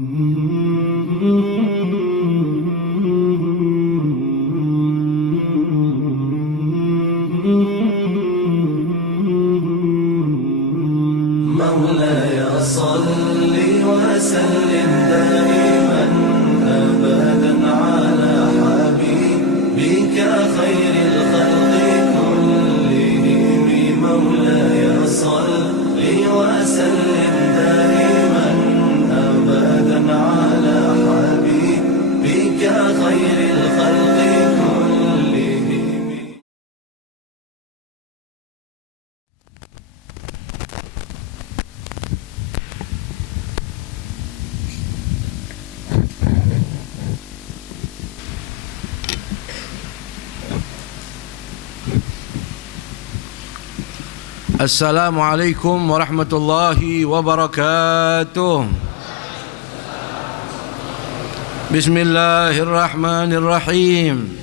مولاي صل وسلم دائما أبدا على حبيبك خير الخلق كلهم. مولاي صل وسلم دائما أبدا على حبيبك خير الخلق كلهم. Assalamualaikum warahmatullahi wabarakatuh. Bismillahirrahmanirrahim.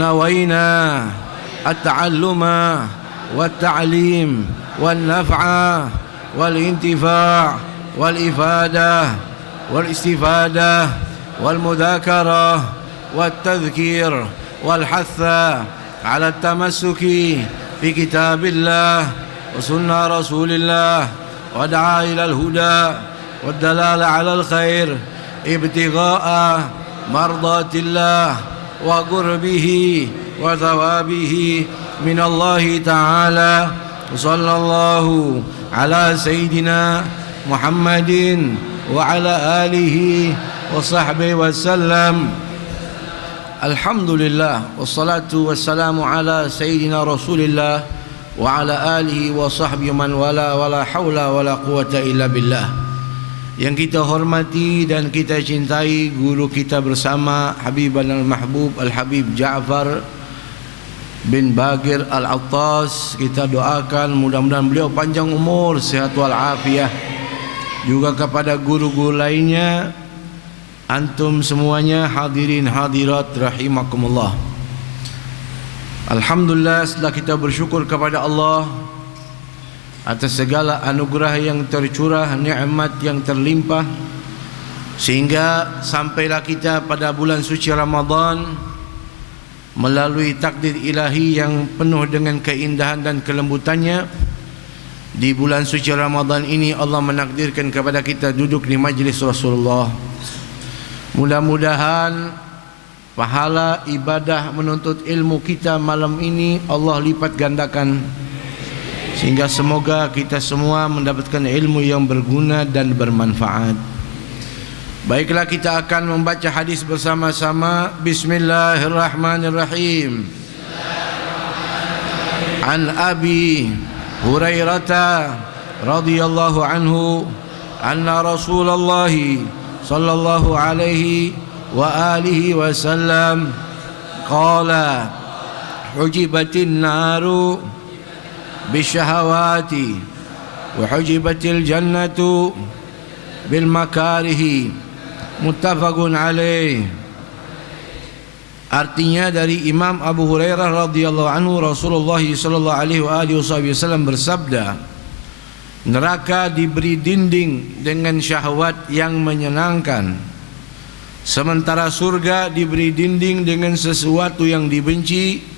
Nawaina at-ta'alluma wat-ta'lim wan-naf'a wal-intifa' wal-ifadah wal-istifadah wal-mudhakarah wat-tadhkir wal-hatha ala at-tamassuki في كتاب الله وسنة رسول الله ودعا إلى الهدى والدلالة على الخير ابتغاء مرضات الله وقربه وثوابه من الله تعالى. وصلى الله على سيدنا محمد وعلى آله وصحبه وسلم. Alhamdulillah wassalatu wassalamu ala sayyidina Rasulillah wa ala alihi wa sahbihi man wala hawla wala quwata illa billah. Yang kita hormati dan kita cintai guru kita bersama Habiban al-Mahbub Al-Habib Ja'far bin Bagir Al-Attas. Kita doakan mudah-mudahan beliau panjang umur, sehat walafiat. Juga kepada guru-guru lainnya, antum semuanya hadirin hadirat rahimakumullah. Alhamdulillah, setelah kita bersyukur kepada Allah atas segala anugerah yang tercurah, nikmat yang terlimpah, sehingga sampailah kita pada bulan suci Ramadan melalui takdir ilahi yang penuh dengan keindahan dan kelembutannya. Di bulan suci Ramadan ini Allah menakdirkan kepada kita duduk di majlis Rasulullah. Mudah-mudahan pahala ibadah menuntut ilmu kita malam ini Allah lipat gandakan, sehingga semoga kita semua mendapatkan ilmu yang berguna dan bermanfaat. Baiklah, kita akan membaca hadis bersama-sama. Bismillahirrahmanirrahim. An Abi Hurairah radhiyallahu anhu anna Rasulullah sallallahu alaihi wa alihi wasallam qala hujibatin naru bisyahawati wa hujibatil jannatu bil makarihi. Muttafaqun alaih. Artinya dari Imam Abu Hurairah radhiyallahu anhu, Rasulullah sallallahu alaihi wa alihi wasallam bersabda, neraka diberi dinding dengan syahwat yang menyenangkan, sementara surga diberi dinding dengan sesuatu yang dibenci.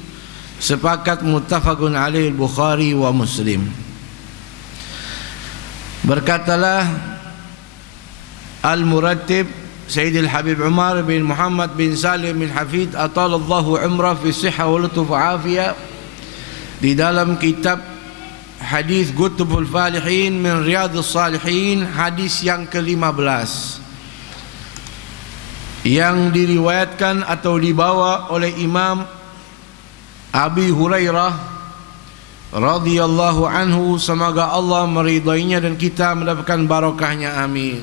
Sepakat muttafaqun alaih Bukhari wa Muslim. Berkatalah Al-Murattib Sayyidil Habib Umar bin Muhammad bin Salim bin Hafid atalallahu umrah fi sihha wa lutuf afiyah, di dalam kitab Hadis Kutubul Falihin min Riyadhus Salihin, hadis yang ke-15, yang diriwayatkan atau dibawa oleh Imam Abi Hurairah radhiyallahu anhu, semoga Allah meridainya dan kita mendapatkan barokahnya, amin.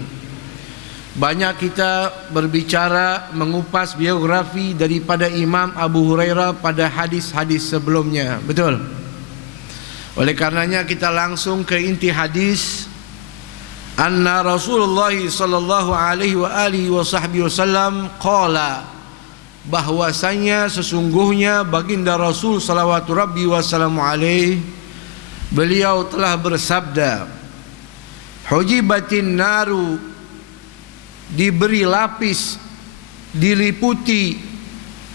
Banyak kita berbicara mengupas biografi daripada Imam Abu Hurairah pada hadis-hadis sebelumnya, betul? Oleh karenanya kita langsung ke inti hadis. Anna Rasulullah sallallahu alaihi wa alihi wasallam qala, bahwasanya sesungguhnya baginda Rasul sallallahu rabbi wasallam alaihi, beliau telah bersabda, Hujibatin naru, diberi lapis, diliputi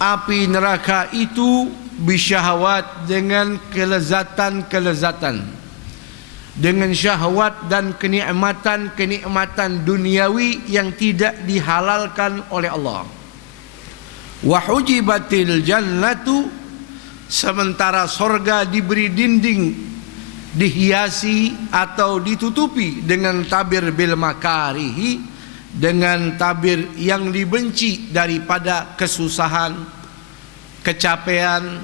api neraka itu bisyahawat, dengan kelezatan-kelezatan, dengan syahwat dan kenikmatan-kenikmatan duniawi yang tidak dihalalkan oleh Allah. Wa hujibatil jannatu, sementara sorga diberi dinding, dihiasi atau ditutupi dengan tabir bil makarihi, dengan tabir yang dibenci daripada kesusahan, kecapean,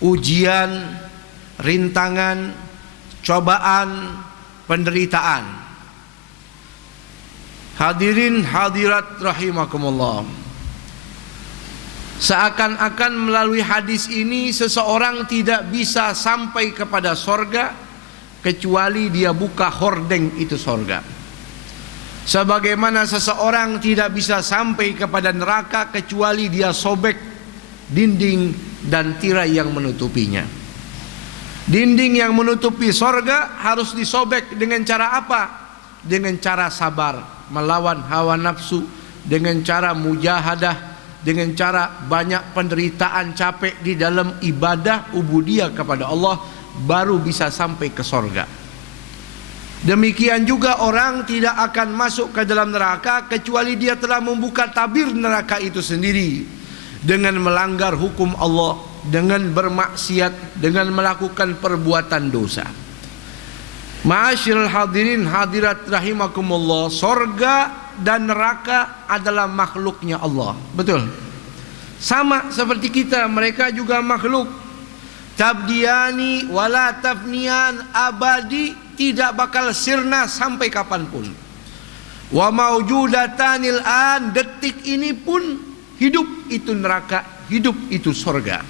ujian, rintangan, cobaan, penderitaan. Hadirin hadirat rahimakumullah, seakan-akan melalui hadis ini seseorang tidak bisa sampai kepada sorga kecuali dia buka hordeng itu sorga. Sebagaimana seseorang tidak bisa sampai kepada neraka kecuali dia sobek dinding dan tirai yang menutupinya. Dinding yang menutupi sorga harus disobek dengan cara apa? Dengan cara sabar, melawan hawa nafsu, dengan cara mujahadah, dengan cara banyak penderitaan, capek di dalam ibadah ubudiyah kepada Allah, baru bisa sampai ke sorga. Demikian juga orang tidak akan masuk ke dalam neraka kecuali dia telah membuka tabir neraka itu sendiri dengan melanggar hukum Allah, dengan bermaksiat, dengan melakukan perbuatan dosa. Ma'asyiral hadirin hadirat rahimakumullah, sorga dan neraka adalah makhluknya Allah. Betul. Sama seperti kita, mereka juga makhluk. Tabdiyani wala tafniyan, abadi, tidak bakal sirna sampai kapanpun. Wa maujudatanil an, detik ini pun hidup itu neraka, hidup itu sorga.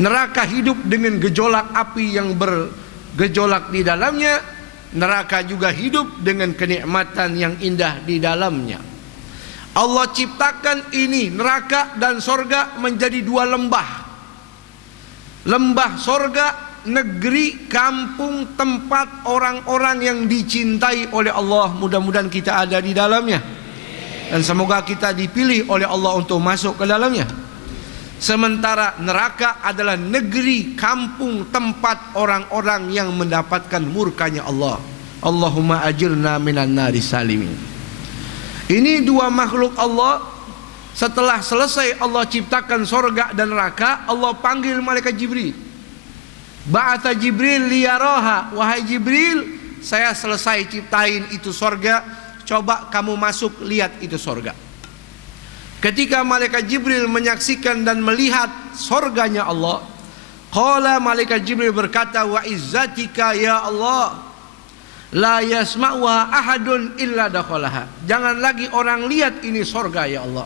Neraka hidup dengan gejolak api yang bergejolak di dalamnya, neraka juga hidup dengan kenikmatan yang indah di dalamnya. Allah ciptakan ini neraka dan sorga menjadi dua lembah. Lembah sorga, negeri, kampung, tempat orang-orang yang dicintai oleh Allah. Mudah-mudahan kita ada di dalamnya, dan semoga kita dipilih oleh Allah untuk masuk ke dalamnya. Sementara neraka adalah negeri, kampung, tempat orang-orang yang mendapatkan murkanya Allah. Allahumma ajirna minan nari salimin. Ini dua makhluk Allah. Setelah selesai Allah ciptakan sorga dan neraka, Allah panggil malaikat Jibril. Ba'atha Jibril liyaraha, wahai Jibril, saya selesai ciptain itu sorga, coba kamu masuk lihat itu sorga. Ketika malaikat Jibril menyaksikan dan melihat sorganya Allah, qala, malaikat Jibril berkata, wa izzatika ya Allah, la yasma'uha ahadun illa dakhalaha. Jangan lagi orang lihat ini sorga ya Allah.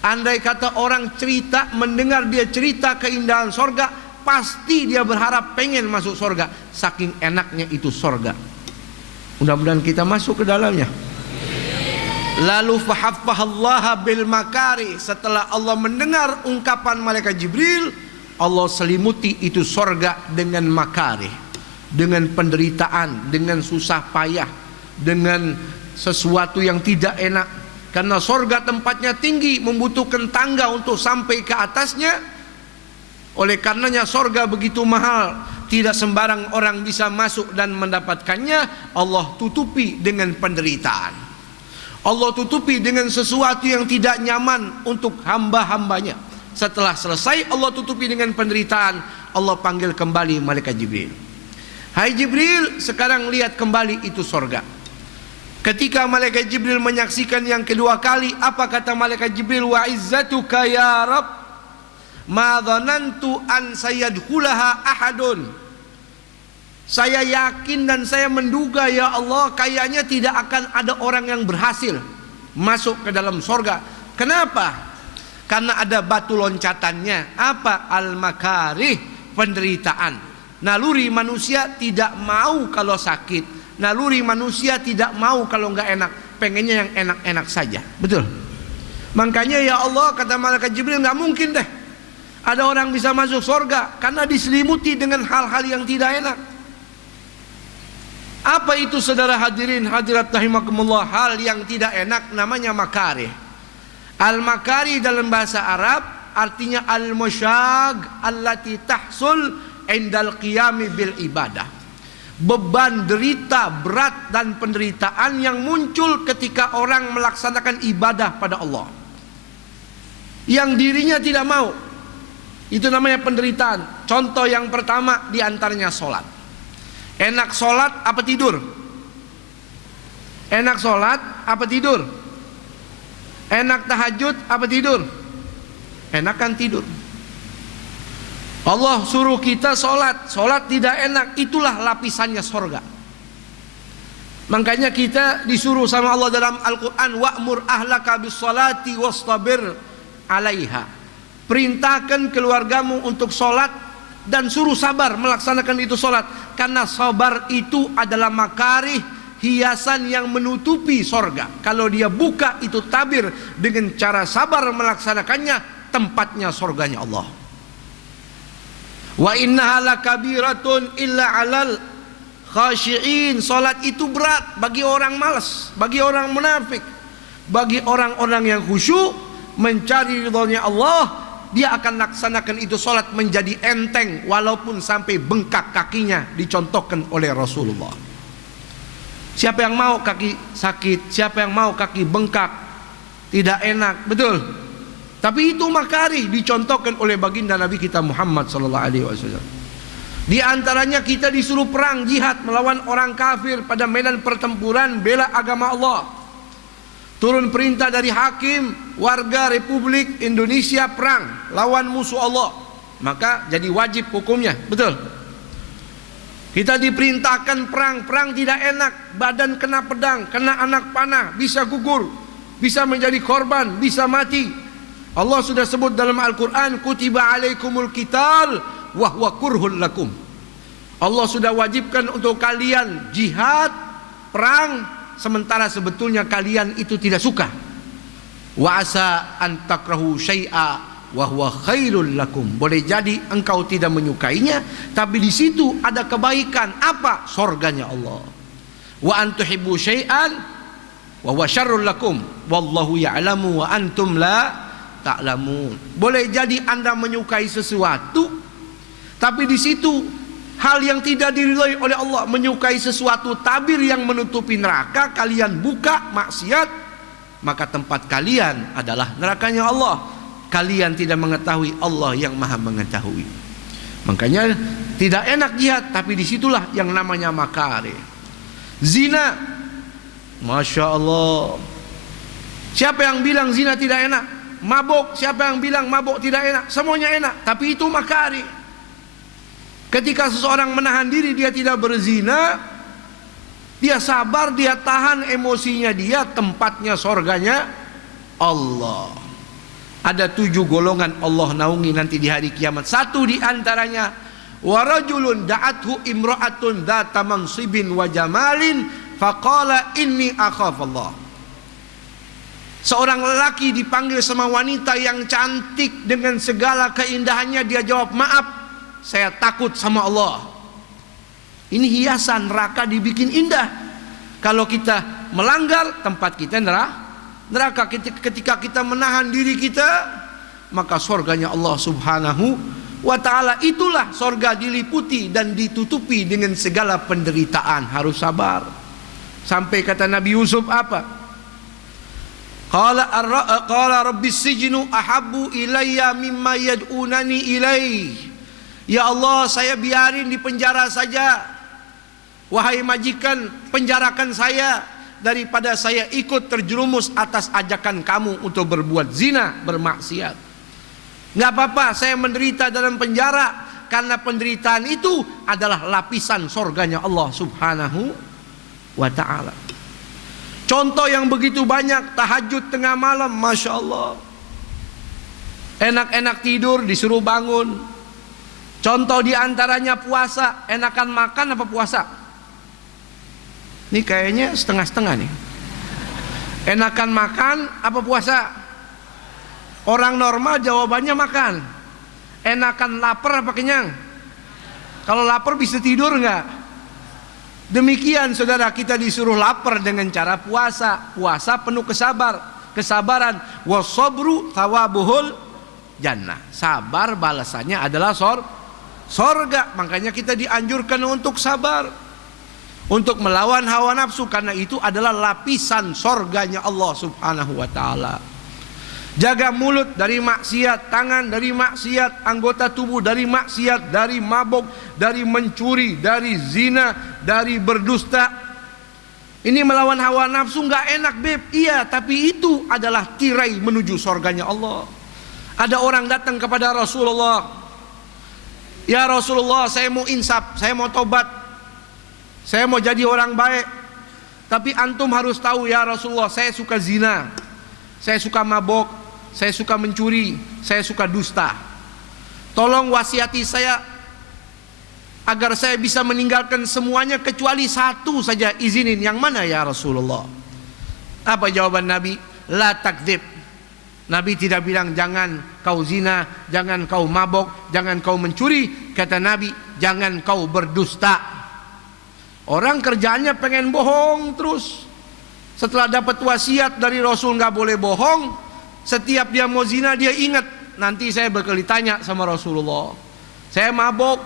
Andai kata orang cerita, mendengar dia cerita keindahan sorga, pasti dia berharap pengen masuk sorga, saking enaknya itu sorga. Mudah-mudahan kita masuk ke dalamnya. Lalu fahaffahallaha bil makari, setelah Allah mendengar ungkapan malaikat Jibril, Allah selimuti itu sorga dengan makari, dengan penderitaan, dengan susah payah, dengan sesuatu yang tidak enak. Karena sorga tempatnya tinggi, membutuhkan tangga untuk sampai ke atasnya. Oleh karenanya sorga begitu mahal, tidak sembarang orang bisa masuk dan mendapatkannya. Allah tutupi dengan penderitaan, Allah tutupi dengan sesuatu yang tidak nyaman untuk hamba-hambanya. Setelah selesai Allah tutupi dengan penderitaan, Allah panggil kembali malaikat Jibril. Hai Jibril, sekarang lihat kembali itu sorga. Ketika malaikat Jibril menyaksikan yang kedua kali, apa kata malaikat Jibril? Wa izzatuka ya Rabb, ma dhanantu an sayadkhulaha ahadun. Saya yakin dan saya menduga ya Allah, kayaknya tidak akan ada orang yang berhasil masuk ke dalam sorga. Kenapa? Karena ada batu loncatannya. Apa? Al-makarih, penderitaan. Naluri manusia tidak mau kalau sakit. Naluri manusia tidak mau kalau nggak enak, pengennya yang enak-enak saja. Betul. Makanya ya Allah, kata malaikat Jibril, nggak mungkin deh ada orang bisa masuk sorga karena diselimuti dengan hal-hal yang tidak enak. Apa itu saudara hadirin hadirat rahimakumullah? Hal yang tidak enak namanya makarih. Al-makarih dalam bahasa Arab artinya al-musyag allati tahsul indal qiyami bil ibadah. Beban, derita, berat dan penderitaan yang muncul ketika orang melaksanakan ibadah pada Allah, yang dirinya tidak mau. Itu namanya penderitaan. Contoh yang pertama diantaranya sholat. Enak sholat apa tidur? Enak sholat apa tidur? Enak tahajud apa tidur? Enakan tidur. Allah suruh kita sholat. Sholat tidak enak. Itulah lapisannya sorga. Makanya kita disuruh sama Allah dalam Al-Quran, wa'mur ahlaka bis sholati wastabir alaiha. Perintahkan keluargamu untuk sholat dan suruh sabar melaksanakan itu sholat. Karena sabar itu adalah makarih, hiasan yang menutupi sorga. Kalau dia buka itu tabir dengan cara sabar melaksanakannya, tempatnya sorganya Allah. Wa innaha lakabiratun illa alal khashi'in. Salat itu berat bagi orang malas, bagi orang munafik, bagi orang-orang yang khusyuk mencari ridhonya Allah. Dia akan laksanakan itu salat menjadi enteng, walaupun sampai bengkak kakinya, dicontohkan oleh Rasulullah. Siapa yang mau kaki sakit? Siapa yang mau kaki bengkak? Tidak enak, betul. Tapi itu makarih, dicontohkan oleh baginda Nabi kita Muhammad sallallahu alaihi wasallam. Di antaranya kita disuruh perang jihad melawan orang kafir pada medan pertempuran bela agama Allah. Turun perintah dari hakim, warga Republik Indonesia perang lawan musuh Allah, maka jadi wajib hukumnya, betul. Kita diperintahkan perang, perang tidak enak, badan kena pedang, kena anak panah, bisa gugur, bisa menjadi korban, bisa mati. Allah sudah sebut dalam Al-Quran, kutiba alaikumul qital wa huwa kurhul lakum. Allah sudah wajibkan untuk kalian jihad, perang, sementara sebetulnya kalian itu tidak suka. Wa asa an takrahu syai'a wa huwa khairul lakum. Boleh jadi engkau tidak menyukainya, tapi di situ ada kebaikan. Apa? Sorganya Allah. Wa an tuhibbu syai'an wa huwa syarrul lakum wallahu ya'lamu wa antum la ta'lamun. Boleh jadi Anda menyukai sesuatu, tapi di situ hal yang tidak diridhai oleh Allah, menyukai sesuatu tabir yang menutupi neraka, kalian buka maksiat, maka tempat kalian adalah nerakanya Allah. Kalian tidak mengetahui, Allah yang maha mengetahui. Makanya tidak enak jihad, tapi disitulah yang namanya makarih. Zina, Masya Allah. Siapa yang bilang zina tidak enak? Mabuk, siapa yang bilang mabuk tidak enak? Semuanya enak, tapi itu makarih. Ketika seseorang menahan diri, dia tidak berzina, dia sabar, dia tahan emosinya dia, tempatnya sorganya Allah. Ada 7 golongan Allah naungi nanti di hari kiamat. Satu di antaranya, warajulun da'athu imra'atun dzata mansibin wa jamalin faqala inni akhafallah. Seorang lelaki dipanggil sama wanita yang cantik dengan segala keindahannya, dia jawab, maaf, saya takut sama Allah. Ini hiasan neraka dibikin indah. Kalau kita melanggar, tempat kita neraka. Ketika kita menahan diri kita, maka surganya Allah subhanahu wa ta'ala. Itulah surga diliputi dan ditutupi dengan segala penderitaan. Harus sabar. Sampai kata Nabi Yusuf apa? Qala rabbis sijnu ahabbu ilayya mimma yad'unani ilaih. Ya Allah, saya biarin di penjara saja. Wahai majikan, penjarakan saya daripada saya ikut terjerumus atas ajakan kamu untuk berbuat zina, bermaksiat. Nggak apa-apa, saya menderita dalam penjara, karena penderitaan itu adalah lapisan surganya Allah subhanahu wa ta'ala. Contoh yang begitu banyak. Tahajud tengah malam, Masya Allah, enak-enak tidur disuruh bangun. Contoh diantaranya puasa. Enakan makan apa puasa? Ini kayaknya setengah-setengah nih. Enakan makan apa puasa? Orang normal jawabannya makan. Enakan lapar apa kenyang? Kalau lapar bisa tidur nggak? Demikian saudara, kita disuruh lapar dengan cara puasa. Puasa penuh kesabaran. Wasabru thawabuhul jannah. Sabar balasannya adalah sorga. Makanya kita dianjurkan untuk sabar, untuk melawan hawa nafsu, karena itu adalah lapisan sorganya Allah subhanahu wa ta'ala. Jaga mulut dari maksiat, tangan dari maksiat, anggota tubuh dari maksiat, dari mabuk, dari mencuri, dari zina, dari berdusta. Ini melawan hawa nafsu nggak enak beb, iya, tapi itu adalah tirai menuju sorganya Allah. Ada orang datang kepada Rasulullah, ya Rasulullah, saya mau insaf, saya mau tobat, saya mau jadi orang baik, tapi antum harus tahu ya Rasulullah, saya suka zina, saya suka mabok, saya suka mencuri, saya suka dusta. Tolong wasiati saya agar saya bisa meninggalkan semuanya kecuali satu saja, izinin. Yang mana ya Rasulullah? Apa jawaban Nabi? La takdzib. Nabi tidak bilang jangan kau zina, jangan kau mabok, jangan kau mencuri. Kata Nabi, jangan kau berdusta. Orang kerjaannya pengen bohong terus. Setelah dapat wasiat dari Rasul nggak boleh bohong, setiap dia mau zina dia ingat, nanti saya bakal ditanya sama Rasulullah. Saya mabok,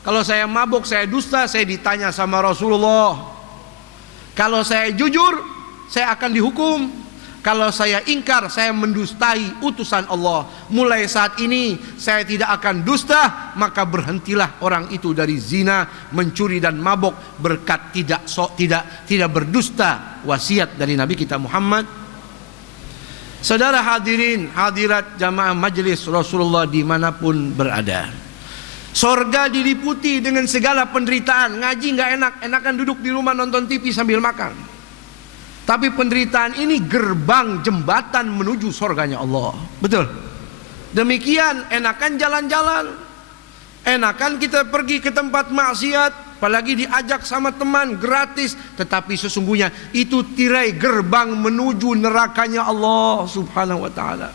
kalau saya mabok saya dusta, saya ditanya sama Rasulullah. Kalau saya jujur, saya akan dihukum. Kalau saya ingkar, saya mendustai utusan Allah. Mulai saat ini saya tidak akan dusta, maka berhentilah orang itu dari zina, mencuri dan mabok berkat tidak berdusta wasiat dari Nabi kita Muhammad. Saudara hadirin hadirat jamaah majelis Rasulullah dimanapun berada, sorga diliputi dengan segala penderitaan. Ngaji nggak enak, enakan duduk di rumah nonton TV sambil makan. Tapi penderitaan ini gerbang jembatan menuju sorganya Allah. Betul. Demikian enakan jalan-jalan, enakan kita pergi ke tempat maksiat, apalagi diajak sama teman gratis. Tetapi sesungguhnya itu tirai gerbang menuju nerakanya Allah subhanahu wa ta'ala,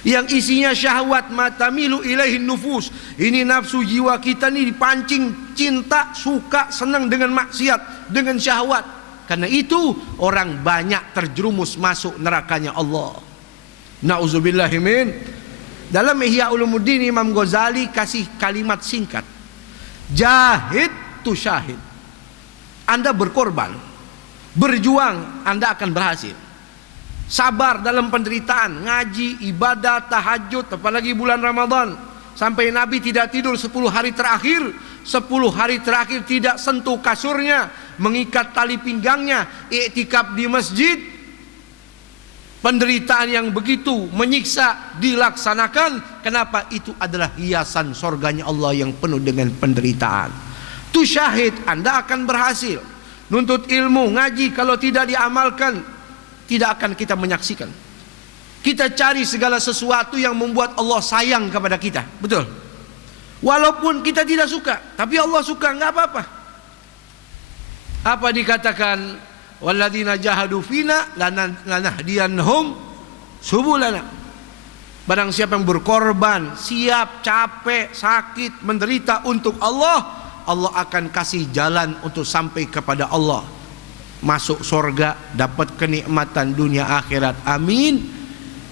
yang isinya syahwat, matamilu ilaihin nufus. Ini nafsu jiwa kita ini dipancing cinta, suka, senang dengan maksiat, dengan syahwat. Karena itu orang banyak terjerumus masuk nerakanya Allah. Na'udzubillahimin. Dalam Ihya Ulumuddin Imam Ghazali kasih kalimat singkat, jahid tu syahid. Anda berkorban, berjuang, Anda akan berhasil. Sabar dalam penderitaan, ngaji, ibadah, tahajud, apalagi bulan Ramadan. Sampai Nabi tidak tidur 10 hari terakhir. 10 hari terakhir tidak sentuh kasurnya, mengikat tali pinggangnya, iktikaf di masjid. Penderitaan yang begitu menyiksa dilaksanakan. Kenapa? Itu adalah hiasan sorganya Allah yang penuh dengan penderitaan. Tu syahid, Anda akan berhasil. Nuntut ilmu, ngaji, kalau tidak diamalkan, tidak akan kita menyaksikan. Kita cari segala sesuatu yang membuat Allah sayang kepada kita. Betul. Walaupun kita tidak suka, tapi Allah suka, nggak apa-apa. Apa dikatakan? Walladzina jahadu fina lanahdiyannahum subulana. Barang siapa yang berkorban, siap, capek, sakit, menderita untuk Allah, Allah akan kasih jalan untuk sampai kepada Allah. Masuk surga, dapat kenikmatan dunia akhirat. Amin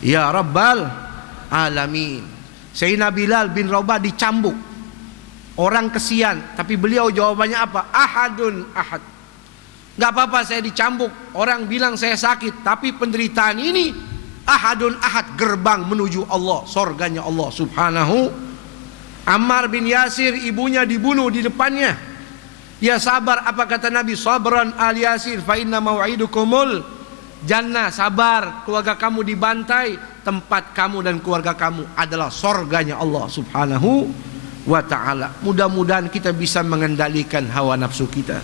ya Rabbal Alamin. Sayyidina Bilal bin Rabah dicambuk, orang kesian, tapi beliau jawabannya apa? Ahadun ahad. Gak apa-apa saya dicambuk, orang bilang saya sakit, tapi penderitaan ini ahadun ahad, gerbang menuju Allah, sorganya Allah subhanahu. Ammar bin Yasir, ibunya dibunuh di depannya. Ya sabar, apa kata Nabi? Sabran al Yasir fa inna mau'idukumul jannah. Sabar, keluarga kamu dibantai, tempat kamu dan keluarga kamu adalah sorganya Allah subhanahu wa ta'ala. Mudah-mudahan kita bisa mengendalikan hawa nafsu kita,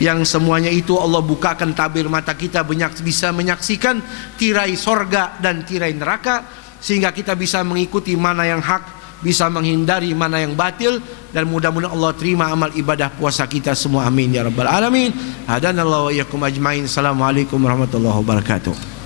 yang semuanya itu Allah bukakan tabir mata kita, bisa menyaksikan tirai sorga dan tirai neraka, sehingga kita bisa mengikuti mana yang hak, bisa menghindari mana yang batil, dan mudah-mudahan Allah terima amal ibadah puasa kita semua. Amin ya rabbal alamin. Hadanallahu wa iyyakum ajmain. Assalamualaikum warahmatullahi wabarakatuh.